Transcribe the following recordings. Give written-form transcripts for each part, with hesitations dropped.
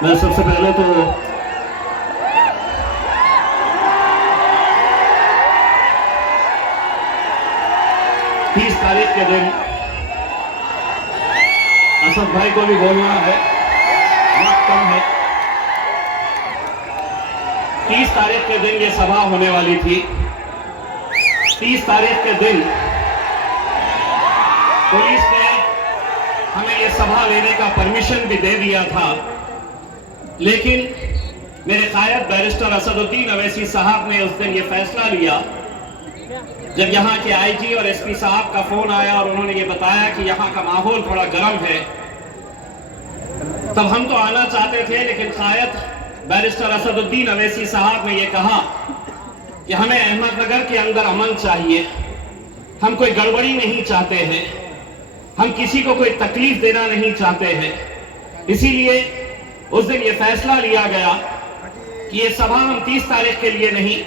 मैं सबसे पहले तो तीस तारीख के दिन असद भाई को भी बोलना है, वक्त कम है। 30 तारीख के दिन ये सभा होने वाली थी। 30 तारीख के दिन पुलिस ने हमें ये सभा लेने का परमिशन भी दे दिया था, लेकिन मेरे कायद बैरिस्टर असदुद्दीन अवैसी साहब ने उस दिन ये फैसला लिया जब यहाँ के आईजी और एसपी साहब का फोन आया और उन्होंने ये बताया कि यहाँ का माहौल थोड़ा गर्म है। तब हम तो आना चाहते थे, लेकिन कायद बैरिस्टर असदुद्दीन अवैसी साहब ने ये कहा कि हमें अहमदनगर के अंदर अमन चाहिए, हम कोई गड़बड़ी नहीं चाहते हैं, हम किसी को कोई तकलीफ देना नहीं चाहते हैं। इसीलिए उस दिन ये फैसला लिया गया कि ये सभा हम 30 तारीख के लिए नहीं,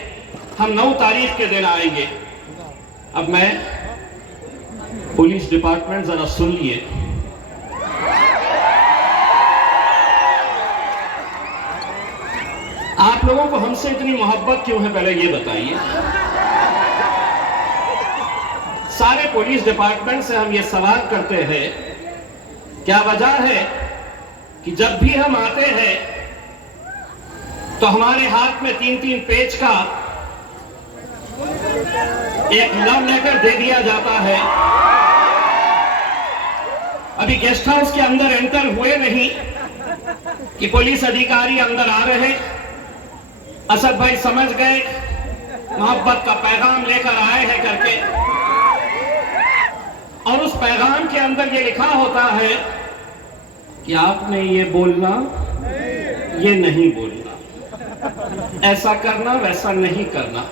हम 9 तारीख के दिन आएंगे। अब मैं पुलिस डिपार्टमेंट जरा सुन लिए, आप लोगों को हमसे इतनी मोहब्बत क्यों है, पहले ये बताइए। सारे पुलिस डिपार्टमेंट से हम ये सवाल करते हैं, क्या वजह है कि जब भी हम आते हैं तो हमारे हाथ में 3-3 पेज का एक लव लेटर दे दिया जाता है। अभी गेस्ट हाउस के अंदर एंटर हुए नहीं कि पुलिस अधिकारी अंदर आ रहे, असद भाई समझ गए मोहब्बत का पैगाम लेकर आए हैं करके, और उस पैगाम के अंदर ये लिखा होता है कि आपने ये बोलना, ये नहीं बोलना, ऐसा करना, वैसा नहीं करना।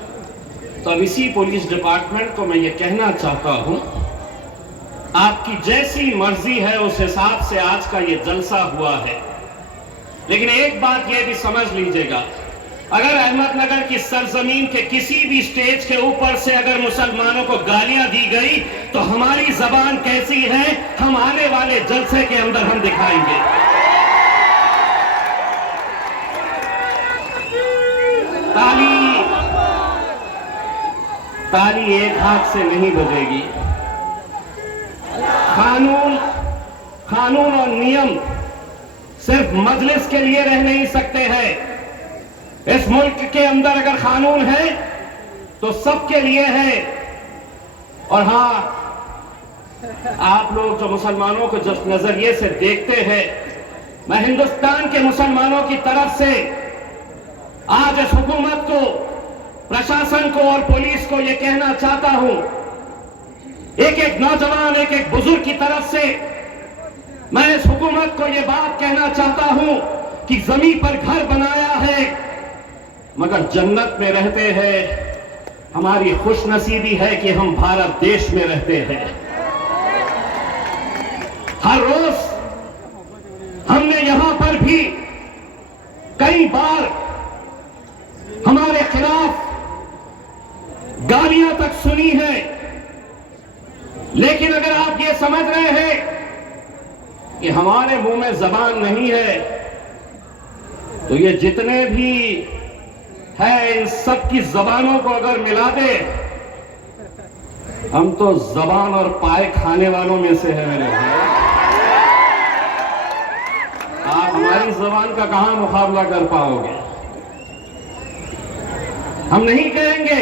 तो अब इसी पुलिस डिपार्टमेंट को मैं ये कहना चाहता हूं, आपकी जैसी मर्जी है उस हिसाब से आज का ये जलसा हुआ है। लेकिन एक बात ये भी समझ लीजिएगा, अगर अहमदनगर की सरजमीन के किसी भी स्टेज के ऊपर से अगर मुसलमानों को गालियां दी गई तो हमारी जबान कैसी है, हम आने वाले जलसे के अंदर हम दिखाएंगे। ताली एक हाथ से नहीं बजेगी। कानून और नियम सिर्फ मजलिस के लिए रह नहीं सकते हैं। इस मुल्क के अंदर अगर कानून है तो सबके लिए है। और हां, आप लोग जो मुसलमानों को जिस नजरिए से देखते हैं, मैं हिंदुस्तान के मुसलमानों की तरफ से आज इस हुकूमत को, प्रशासन को और पुलिस को यह कहना चाहता हूं, एक एक नौजवान, एक एक बुजुर्ग की तरफ से मैं इस हुकूमत को यह बात कहना चाहता हूं कि जमीन पर घर बनाया है मगर जन्नत में रहते हैं। हमारी खुशनसीबी है कि हम भारत देश में रहते हैं। हर रोज हमने यहां पर भी कई बार हमारे खिलाफ गालियां तक सुनी है, लेकिन अगर आप ये समझ रहे हैं कि हमारे मुंह में जबान नहीं है, तो ये जितने भी है इन सब की जबानों को अगर मिला दे, हम तो जबान और पाए खाने वालों में से है मेरे भाई। आप हमारी जबान का कहां मुकाबला कर पाओगे। हम नहीं कहेंगे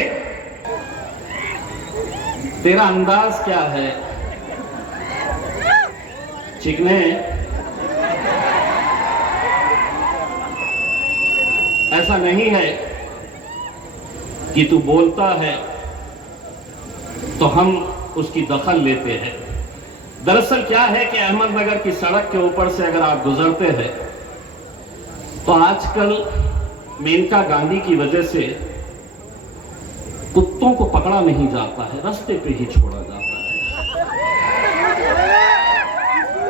तेरा अंदाज क्या है चिकने, ऐसा नहीं है कि तू बोलता है तो हम उसकी दखल लेते हैं। दरअसल क्या है कि अहमदनगर की सड़क के ऊपर से अगर आप गुजरते हैं तो आजकल मेनका गांधी की वजह से कुत्तों को पकड़ा नहीं जाता है, रास्ते पे ही छोड़ा जाता है।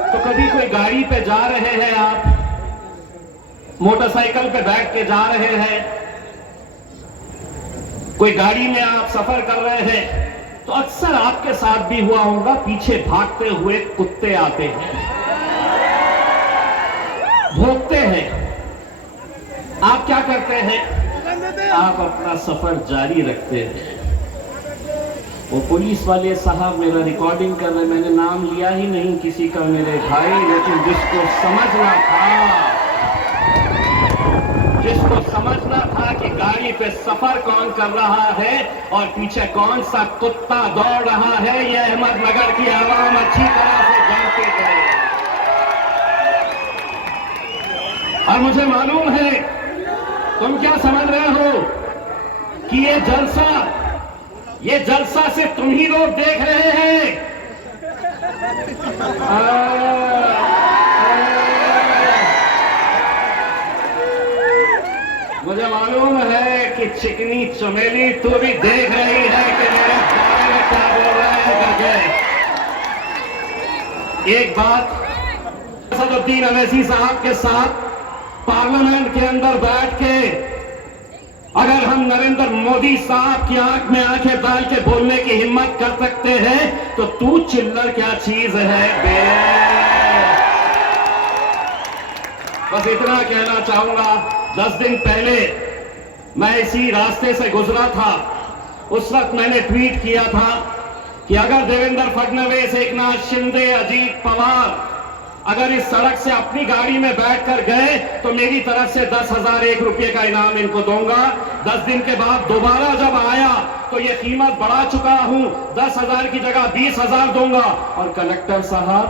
तो कभी कोई गाड़ी पे जा रहे हैं, आप मोटरसाइकिल पे बैठ के जा रहे हैं, कोई गाड़ी में आप सफर कर रहे हैं, तो अक्सर आपके साथ भी हुआ होगा, पीछे भागते हुए कुत्ते आते हैं, भौंकते हैं। आप क्या करते हैं? आप अपना सफर जारी रखते हैं। वो पुलिस वाले साहब मेरा रिकॉर्डिंग कर रहे, मैंने नाम लिया ही नहीं किसी का मेरे भाई, लेकिन जिसको समझना था कि गाड़ी पे सफर कौन कर रहा है और पीछे कौन सा कुत्ता दौड़ रहा है, ये अहमदनगर की आवाम अच्छी तरह से जानते थे। और मुझे मालूम है तुम क्या समझ रहे हो कि ये जलसा सिर्फ तुम ही लोग देख रहे हैं। मुझे मालूम है कि चिकनी चमेली तू भी देख रही है कि मेरे बारे में क्या बोल रहे हैं करके। एक बात असदुद्दीन अवैसी साहब के साथ पार्लियामेंट के अंदर बैठ के अगर हम नरेंद्र मोदी साहब की आंख में आंखें डाल के बोलने की हिम्मत कर सकते हैं तो तू चिल्लर क्या चीज है बे। बस इतना कहना चाहूंगा। 10 दिन पहले मैं इसी रास्ते से गुजरा था, उस वक्त मैंने ट्वीट किया था कि अगर देवेंद्र फडणवीस, एकनाथ शिंदे, अजीत पवार अगर इस सड़क से अपनी गाड़ी में बैठकर गए तो मेरी तरफ से 10,001 रुपये का इनाम इनको दूंगा। 10 दिन के बाद दोबारा जब आया तो ये कीमत बढ़ा चुका हूं, 10,000 की जगह 20,000 दूंगा। और कलेक्टर साहब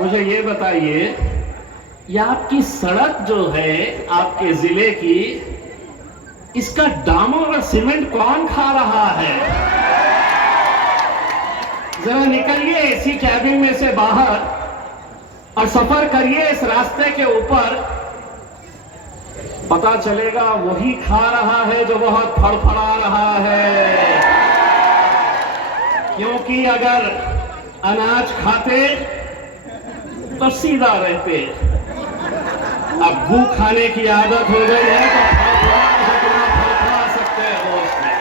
मुझे ये बताइए, ये आपकी सड़क जो है आपके जिले की, इसका डामर और सीमेंट कौन खा रहा है? जरा निकलिए एसी कैबिन में से बाहर और सफर करिए इस रास्ते के ऊपर, पता चलेगा वही खा रहा है जो बहुत फड़फड़ा रहा है। क्योंकि अगर अनाज खाते तो सीधा रहते, अब गू खाने की आदत हो गई है तो फड़फड़ा सकते हो उसमें।